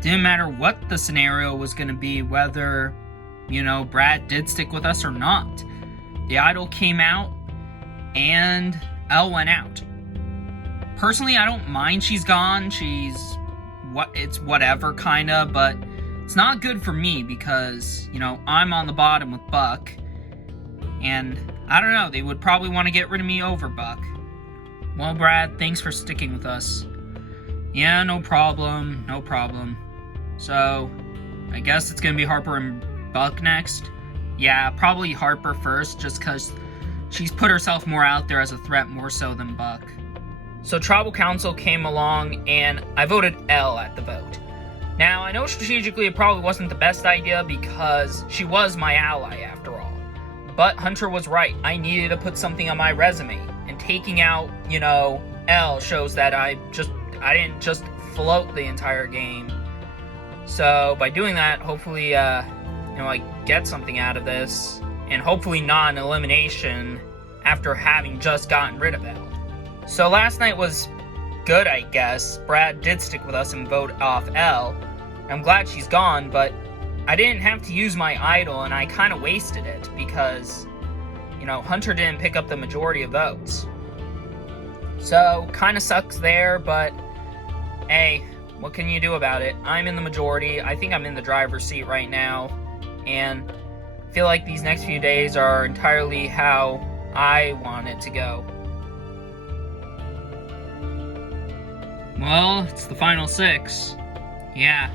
Didn't matter what the scenario was going to be, whether, Brad did stick with us or not. The idol came out, and Elle went out. Personally, I don't mind she's gone. It's whatever, kinda, but it's not good for me because, I'm on the bottom with Buck, and I don't know, they would probably want to get rid of me over Buck. Well, Brad, thanks for sticking with us. Yeah, no problem. So, I guess it's gonna be Harper and Buck next. Yeah, probably Harper first, just because she's put herself more out there as a threat more so than Buck. So Tribal Council came along, and I voted L at the vote. Now, I know strategically it probably wasn't the best idea because she was my ally after all. But Hunter was right. I needed to put something on my resume. And taking out, L shows that I didn't just float the entire game. So by doing that, hopefully, I get something out of this. And hopefully not an elimination after having just gotten rid of L. So last night was good, I guess. Brad did stick with us and vote off L. I'm glad she's gone, but I didn't have to use my idol, and I kind of wasted it because, Hunter didn't pick up the majority of votes. So, kind of sucks there, but hey, what can you do about it? I'm in the majority. I think I'm in the driver's seat right now, and I feel like these next few days are entirely how I want it to go. Well, it's the final 6. Yeah,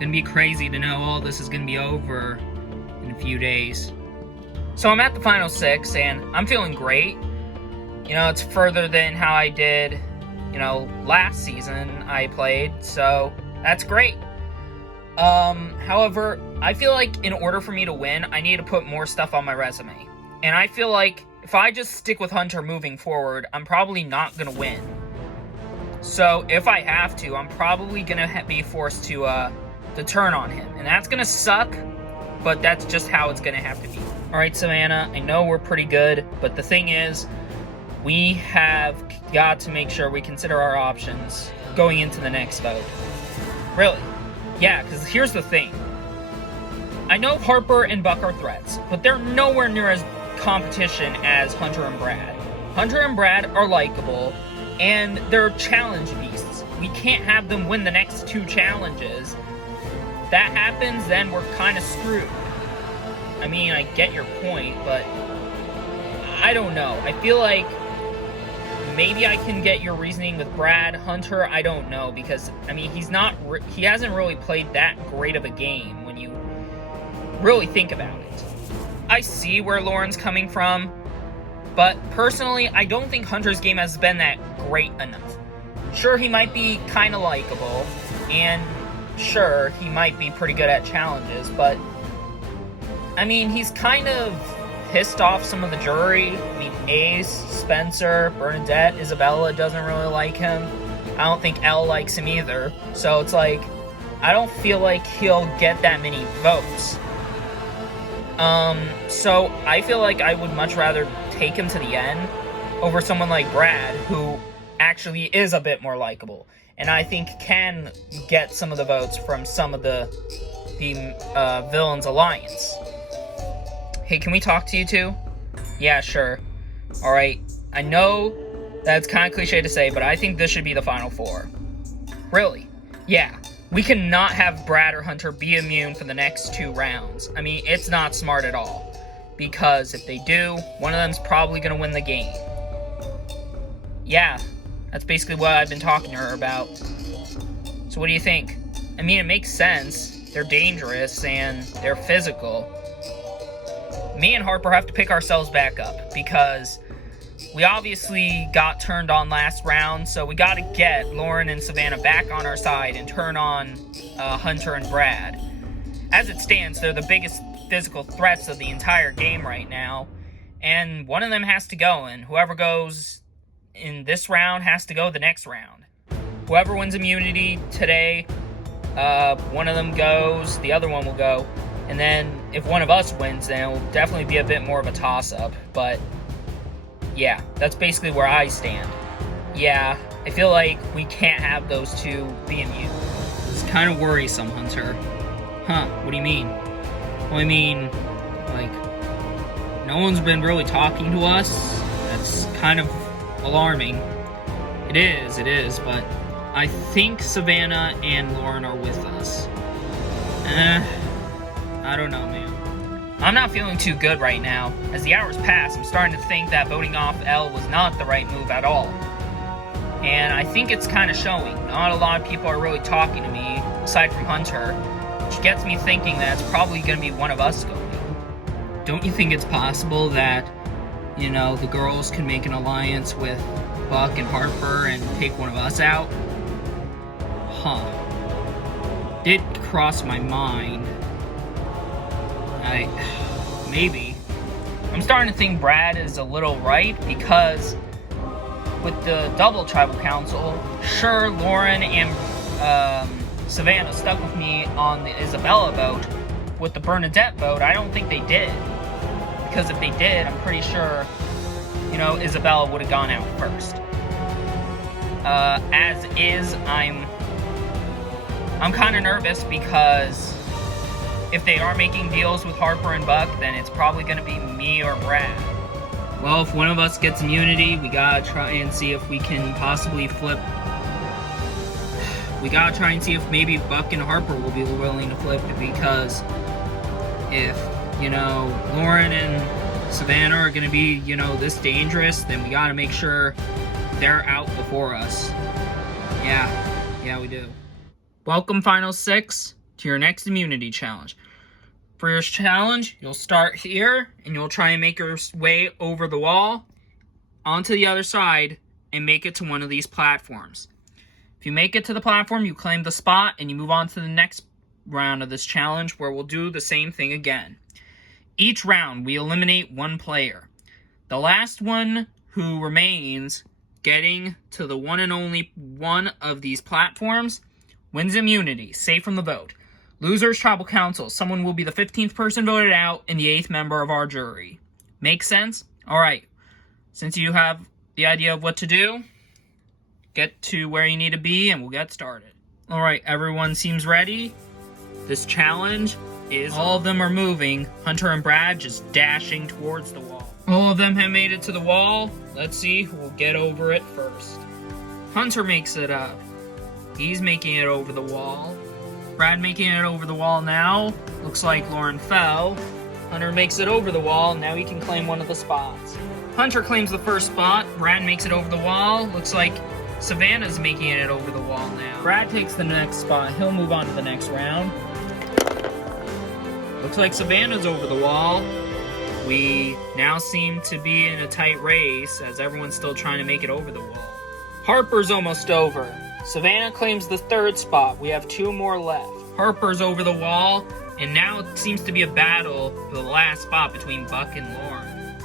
gonna be crazy to know all this is gonna be over in a few days. So I'm at the final 6, and I'm feeling great. It's further than how I did, last season I played, so that's great. However, I feel like in order for me to win, I need to put more stuff on my resume. And I feel like if I just stick with Hunter moving forward, I'm probably not gonna win. So if I have to, I'm probably gonna be forced to turn on him, and that's gonna suck, but that's just how it's gonna have to be. Alright, Savannah, I know we're pretty good, but the thing is, we have got to make sure we consider our options going into the next vote. Really? Yeah, because here's the thing. I know Harper and Buck are threats, but they're nowhere near as competition as Hunter and Brad. Hunter and Brad are likable, and they're challenge beasts. We can't have them win the next 2 challenges. If that happens, then we're kind of screwed. I mean, I get your point, but I don't know. I feel like maybe I can get your reasoning with Brad. Hunter, I don't know, because, he hasn't really played that great of a game when you really think about it. I see where Lauren's coming from, but personally, I don't think Hunter's game has been that great enough. Sure, he might be kind of likable, and sure, he might be pretty good at challenges, but he's kind of pissed off some of the jury. Ace, Spencer, Bernadette, Isabella doesn't really like him. I don't think Elle likes him either. So it's like, I don't feel like he'll get that many votes. So I feel like I would much rather take him to the end over someone like Brad, who actually is a bit more likable, and I think can get some of the votes from some of the Villains Alliance. Hey, can we talk to you two? Yeah, sure. Alright, I know that's kind of cliche to say, but I think this should be the final 4. Really? Yeah. We cannot have Brad or Hunter be immune for the next 2 rounds. It's not smart at all. Because if they do, one of them's probably going to win the game. Yeah, that's basically what I've been talking to her about. So what do you think? It makes sense. They're dangerous, and they're physical. Me and Harper have to pick ourselves back up, because we obviously got turned on last round, so we gotta get Lauren and Savannah back on our side and turn on Hunter and Brad. As it stands, they're the biggest physical threats of the entire game right now, and one of them has to go, and whoever goes in this round has to go the next round. Whoever wins immunity today, one of them goes, the other one will go. And then, if one of us wins, then it will definitely be a bit more of a toss-up. But, yeah, that's basically where I stand. Yeah, I feel like we can't have those two be immune. It's kind of worrisome, Hunter. Huh, what do you mean? Well, I mean, like, no one's been really talking to us. That's kind of alarming. It is, but I think Savannah and Lauren are with us. I don't know, man. I'm not feeling too good right now. As the hours pass, I'm starting to think that voting off Elle was not the right move at all. And I think it's kind of showing. Not a lot of people are really talking to me, aside from Hunter, which gets me thinking that it's probably going to be one of us going. Don't you think it's possible that, you know, the girls can make an alliance with Buck and Harper and take one of us out? Huh. Did cross my mind. Maybe. I'm starting to think Brad is a little right, because with the double tribal council, sure, Lauren and Savannah stuck with me on the Isabella vote. With the Bernadette vote, I don't think they did. Because if they did, I'm pretty sure, you know, Isabella would have gone out first. As is, I'm kind of nervous, because if they are making deals with Harper and Buck, then it's probably going to be me or Brad. Well, if one of us gets immunity, we gotta try and see if we can possibly flip. We gotta try and see if maybe Buck and Harper will be willing to flip it, because if, you know, Lauren and Savannah are gonna be, you know, this dangerous, then we gotta make sure they're out before us. Yeah, we do. Welcome, Final 6, to your next immunity challenge. For your challenge, you'll start here, and you'll try and make your way over the wall, onto the other side, and make it to one of these platforms. If you make it to the platform, you claim the spot, and you move on to the next round of this challenge, where we'll do the same thing again. Each round, we eliminate one player. The last one who remains getting to the one and only one of these platforms wins immunity, safe from the vote. Losers tribal council. Someone will be the 15th person voted out and the 8th member of our jury. Make sense? Alright. Since you have the idea of what to do, get to where you need to be and we'll get started. Alright, everyone seems ready. This challenge is all of them are moving. Hunter and Brad just dashing towards the wall. All of them have made it to the wall. Let's see who will get over it first. Hunter makes it up. He's making it over the wall. Brad making it over the wall now. Looks like Lauren fell. Hunter makes it over the wall. Now he can claim one of the spots. Hunter claims the first spot. Brad makes it over the wall. Looks like Savannah's making it over the wall now. Brad takes the next spot. He'll move on to the next round. Looks like Savannah's over the wall. We now seem to be in a tight race, as everyone's still trying to make it over the wall. Harper's almost over. Savannah claims the third spot. We have 2 more left. Harper's over the wall, and now it seems to be a battle for the last spot between Buck and Lauren.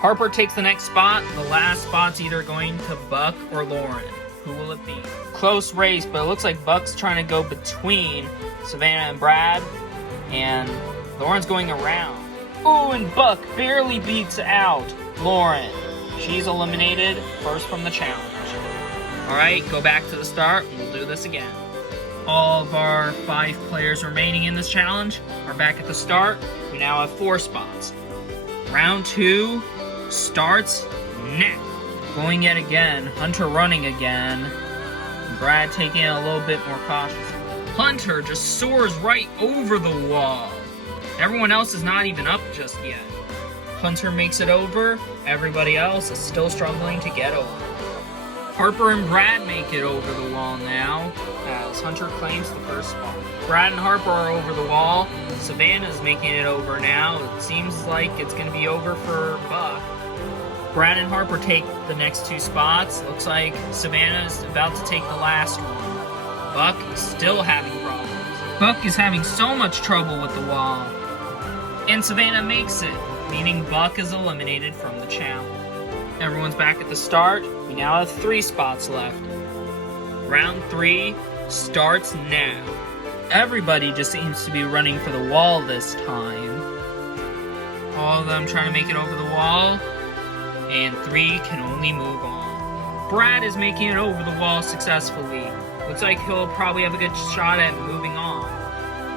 Harper takes the next spot. The last spot's either going to Buck or Lauren. Who will it be? Close race, but it looks like Buck's trying to go between Savannah and Brad, and Lauren's going around. Ooh, and Buck barely beats out Lauren. She's eliminated first from the challenge. Alright, go back to the start, and we'll do this again. All of our 5 players remaining in this challenge are back at the start. We now have 4 spots. Round 2 starts now. Going yet again, Hunter running again, and Brad taking it a little bit more cautiously. Hunter just soars right over the wall. Everyone else is not even up just yet. Hunter makes it over. Everybody else is still struggling to get over. Harper and Brad make it over the wall now, as Hunter claims the first spot. Brad and Harper are over the wall. Savannah's making it over now. It seems like it's going to be over for Buck. Brad and Harper take the next 2 spots. Looks like Savannah's about to take the last one. Buck is still having problems. Buck is having so much trouble with the wall. And Savannah makes it, meaning Buck is eliminated from the challenge. Everyone's back at the start. We now have 3 spots left. Round 3 starts now. Everybody just seems to be running for the wall this time. All of them trying to make it over the wall. And 3 can only move on. Brad is making it over the wall successfully. Looks like he'll probably have a good shot at moving on.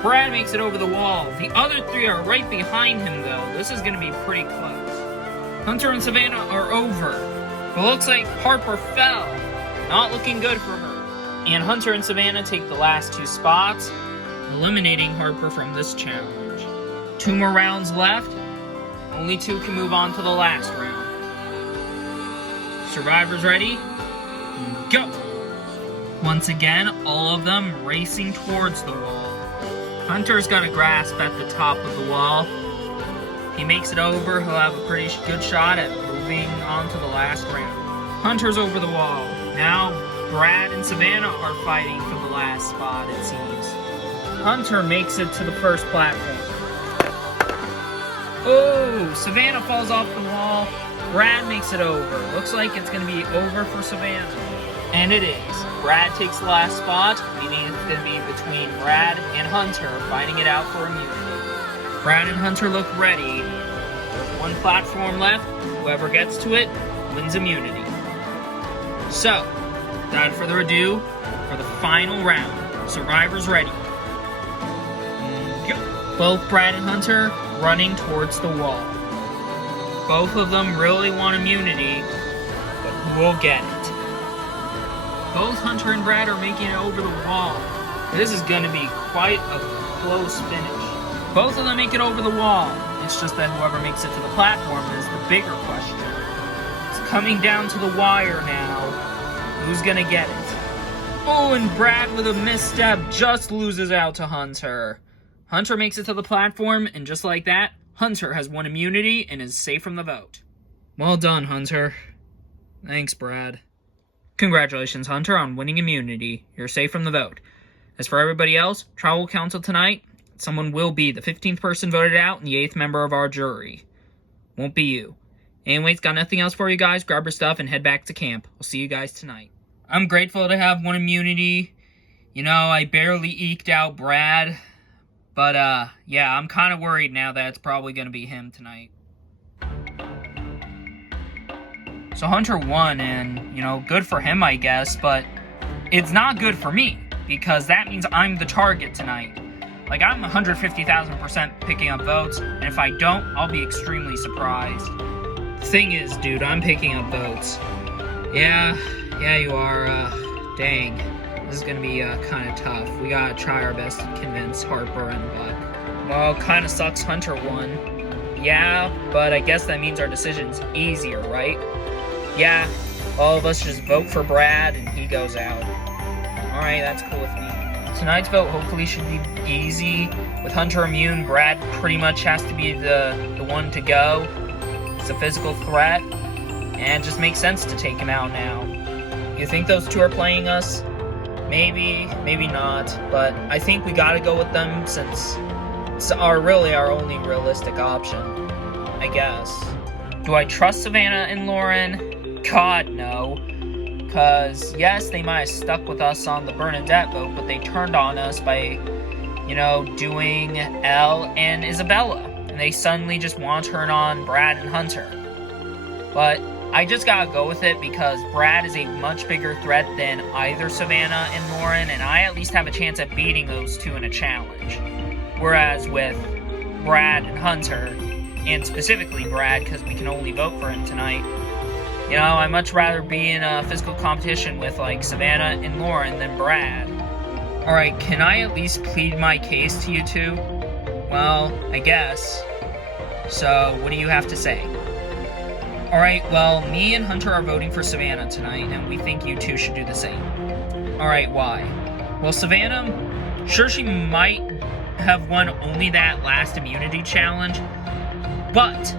Brad makes it over the wall. The other three are right behind him, though. This is going to be pretty close. Hunter and Savannah are over. But looks like Harper fell. Not looking good for her. And Hunter and Savannah take the last 2 spots, eliminating Harper from this challenge. 2 more rounds left. Only 2 can move on to the last round. Survivors ready? Go! Once again, all of them racing towards the wall. Hunter's got a grasp at the top of the wall. If he makes it over, he'll have a pretty good shot at moving on to the last round. Hunter's over the wall. Now, Brad and Savannah are fighting for the last spot, it seems. Hunter makes it to the first platform. Oh, Savannah falls off the wall. Brad makes it over. Looks like it's going to be over for Savannah. And it is. Brad takes the last spot, meaning it's going to be between Brad and Hunter fighting it out for immunity. Brad and Hunter look ready. There's 1 platform left. Whoever gets to it wins immunity. So, without further ado, for the final round, Survivors ready. Go. Both Brad and Hunter running towards the wall. Both of them really want immunity, but who will get it? Both Hunter and Brad are making it over the wall. This is going to be quite a close finish. Both of them make it over the wall. It's just that whoever makes it to the platform is the bigger question. It's coming down to the wire now. Who's going to get it? Oh, and Brad with a misstep just loses out to Hunter. Hunter makes it to the platform, and just like that, Hunter has won immunity and is safe from the vote. Well done, Hunter. Thanks, Brad. Congratulations, Hunter, on winning immunity. You're safe from the vote. As for everybody else, tribal council tonight, someone will be the 15th person voted out and the 8th member of our jury. Won't be you. Anyways, got nothing else for you guys. Grab your stuff and head back to camp. I'll see you guys tonight. I'm grateful to have one immunity. You know, I barely eked out Brad. But, yeah, I'm kind of worried now that it's probably going to be him tonight. So Hunter won, and, you know, good for him, I guess, but it's not good for me, because that means I'm the target tonight. Like, I'm 150,000% picking up votes, and if I don't, I'll be extremely surprised. The thing is, dude, I'm picking up votes. Yeah, you are, dang. This is gonna be, kind of tough. We gotta try our best to convince Harper and Buck. Well, kinda sucks Hunter won. Yeah, but I guess that means our decision's easier, right? Yeah, all of us just vote for Brad and he goes out. Alright, that's cool with me. Tonight's vote hopefully should be easy. With Hunter immune, Brad pretty much has to be the one to go. It's a physical threat, and it just makes sense to take him out now. You think those two are playing us? Maybe, maybe not, but I think we gotta go with them since it's really our only realistic option, I guess. Do I trust Savannah and Lauren? God, no. Because, yes, they might have stuck with us on the Bernadette vote, but they turned on us by, you know, doing Elle and Isabella. And they suddenly just want to turn on Brad and Hunter. But I just gotta go with it because Brad is a much bigger threat than either Savannah and Lauren, and I at least have a chance at beating those two in a challenge. Whereas with Brad and Hunter, and specifically Brad, because we can only vote for him tonight, you know, I'd much rather be in a physical competition with, like, Savannah and Lauren than Brad. Alright, can I at least plead my case to you two? Well, I guess. So, what do you have to say? Alright, well, me and Hunter are voting for Savannah tonight, and we think you two should do the same. Alright, why? Well, Savannah, sure, she might have won only that last immunity challenge, but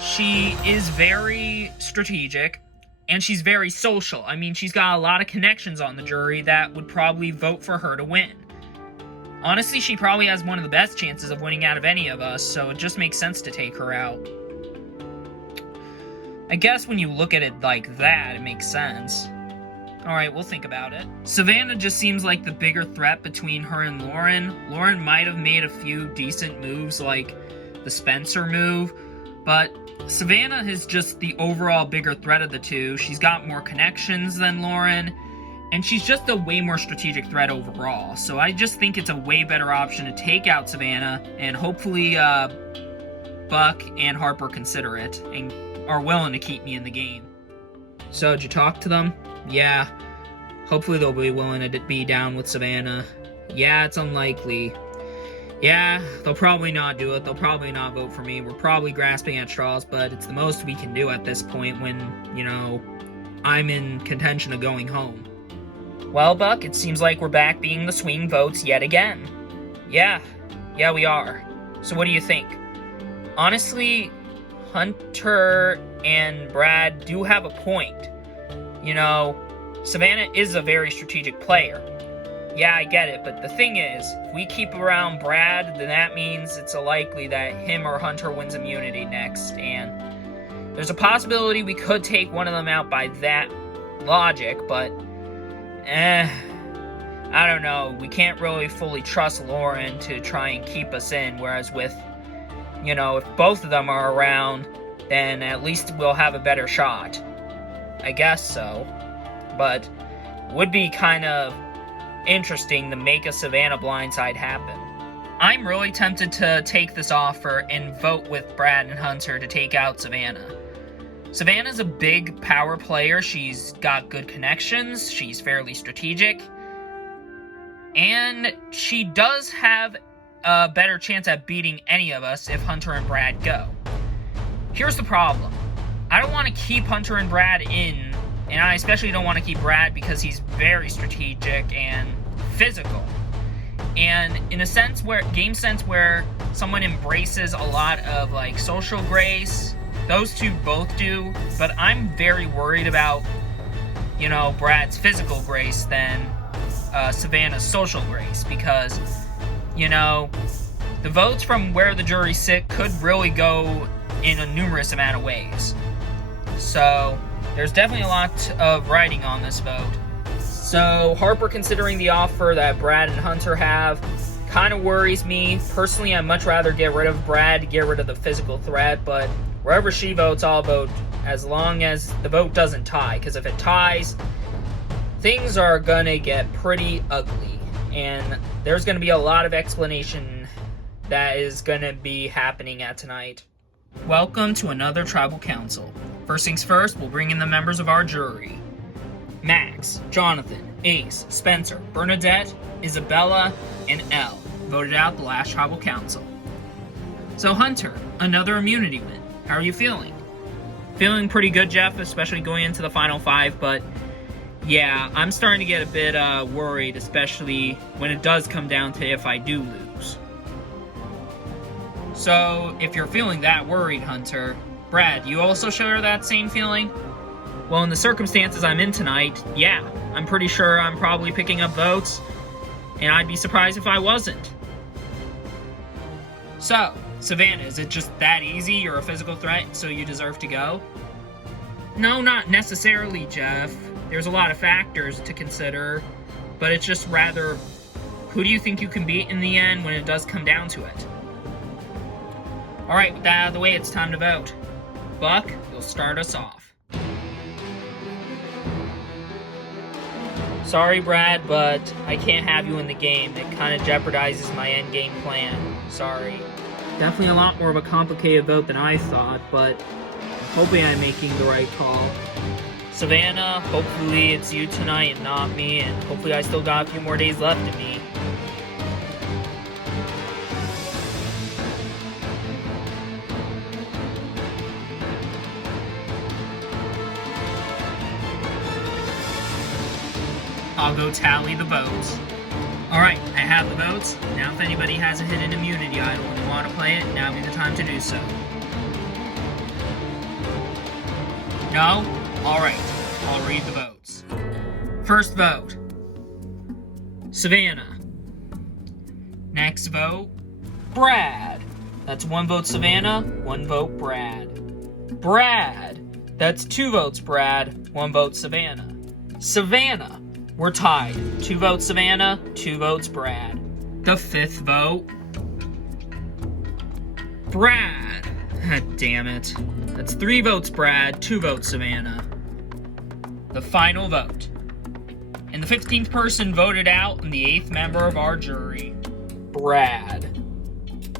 she is very strategic, and she's very social. I mean, she's got a lot of connections on the jury that would probably vote for her to win. Honestly, she probably has one of the best chances of winning out of any of us, so it just makes sense to take her out. I guess when you look at it like that, it makes sense. Alright, we'll think about it. Savannah just seems like the bigger threat between her and Lauren. Lauren might have made a few decent moves, like the Spencer move, But Savannah is just the overall bigger threat of the two. She's got more connections than Lauren, and she's just a way more strategic threat overall. So I just think it's a way better option to take out Savannah, and hopefully Buck and Harper consider it and are willing to keep me in the game. So, did you talk to them? Yeah. Hopefully they'll be willing to be down with Savannah. Yeah, it's unlikely. Yeah, they'll probably not do it. They'll probably not vote for me. We're probably grasping at straws, but it's the most we can do at this point when, you know, I'm in contention of going home. Well, Buck, it seems like we're back being the swing votes yet again. Yeah, we are. So what do you think? Honestly, Hunter and Brad do have a point. You know, Savannah is a very strategic player. Yeah, I get it, but the thing is, if we keep around Brad, then that means it's likely that him or Hunter wins immunity next, and there's a possibility we could take one of them out by that logic, but I don't know. We can't really fully trust Lauren to try and keep us in, whereas with, you know, if both of them are around, then at least we'll have a better shot. I guess so. But it would be kind of interesting to make a Savannah blindside happen. I'm really tempted to take this offer and vote with Brad and Hunter to take out Savannah. Savannah's a big power player. She's got good connections. She's fairly strategic. And she does have a better chance at beating any of us if Hunter and Brad go. Here's the problem. I don't want to keep Hunter and Brad in, and I especially don't want to keep Brad because he's very strategic and physical. And in a sense game sense where someone embraces a lot of like social grace, those two both do, but I'm very worried about, you know, Brad's physical grace than Savannah's social grace, because, you know, the votes from where the jury sit could really go in a numerous amount of ways. So there's definitely a lot of writing on this vote. So Harper considering the offer that Brad and Hunter have kind of worries me. Personally, I'd much rather get rid of Brad to get rid of the physical threat, but wherever she votes, I'll vote as long as the vote doesn't tie, because if it ties, things are gonna get pretty ugly, and there's gonna be a lot of explanation that is gonna be happening at tonight. Welcome to another tribal council. First things first, we'll bring in the members of our jury. Max, Jonathan, Ace, Spencer, Bernadette, Isabella, and Elle voted out the last tribal council. So Hunter, another immunity win. How are you feeling? Feeling pretty good, Jeff, especially going into the final five, but yeah, I'm starting to get a bit worried, especially when it does come down to if I do lose. So, if you're feeling that worried, Hunter, Brad, you also share that same feeling? Well, in the circumstances I'm in tonight, yeah, I'm pretty sure I'm probably picking up votes, and I'd be surprised if I wasn't. So, Savannah, is it just that easy? You're a physical threat, so you deserve to go? No, not necessarily, Jeff. There's a lot of factors to consider, but it's just rather, who do you think you can beat in the end when it does come down to it? Alright, with that out of the way, it's time to vote. Buck, you'll start us off. Sorry, Brad, but I can't have you in the game. It kind of jeopardizes my endgame plan. Sorry. Definitely a lot more of a complicated vote than I thought, but hopefully I'm making the right call. Savannah, hopefully it's you tonight and not me, and hopefully I still got a few more days left in me. I'll go tally the votes. Alright, I have the votes. Now if anybody has a hidden immunity idol and they want to play it, now would be the time to do so. No? Alright, I'll read the votes. First vote, Savannah. Next vote, Brad. That's 1 vote Savannah, 1 vote Brad. Brad. That's 2 votes Brad, 1 vote Savannah. Savannah. We're tied. 2 votes Savannah, 2 votes Brad. The 5th vote, Brad. Damn it. That's 3 votes, Brad, 2 votes, Savannah. The final vote. And the 15th person voted out, and the 8th member of our jury, Brad.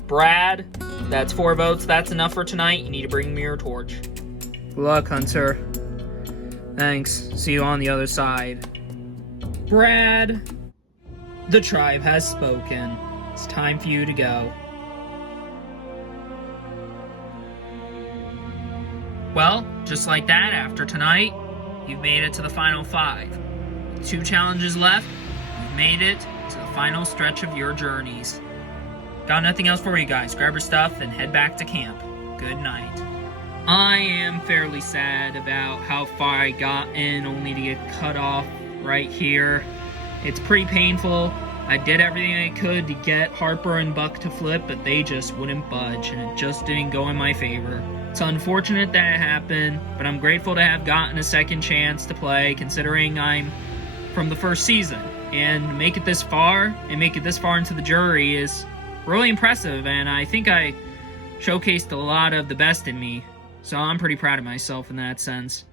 Brad, that's 4 votes. That's enough for tonight. You need to bring me your torch. Good luck, Hunter. Thanks. See you on the other side. Brad, the tribe has spoken. It's time for you to go. Well, just like that, after tonight, you've made it to the final 5. 2 challenges left, you've made it to the final stretch of your journeys. Got nothing else for you guys. Grab your stuff and head back to camp. Good night. I am fairly sad about how far I got in, only to get cut off right here. It's pretty painful. I did everything I could to get Harper and Buck to flip, but they just wouldn't budge, and it just didn't go in my favor. It's unfortunate that it happened, but I'm grateful to have gotten a second chance to play, considering I'm from the first season. And make it this far, and make it this far into the jury is really impressive, and I think I showcased a lot of the best in me. So I'm pretty proud of myself in that sense.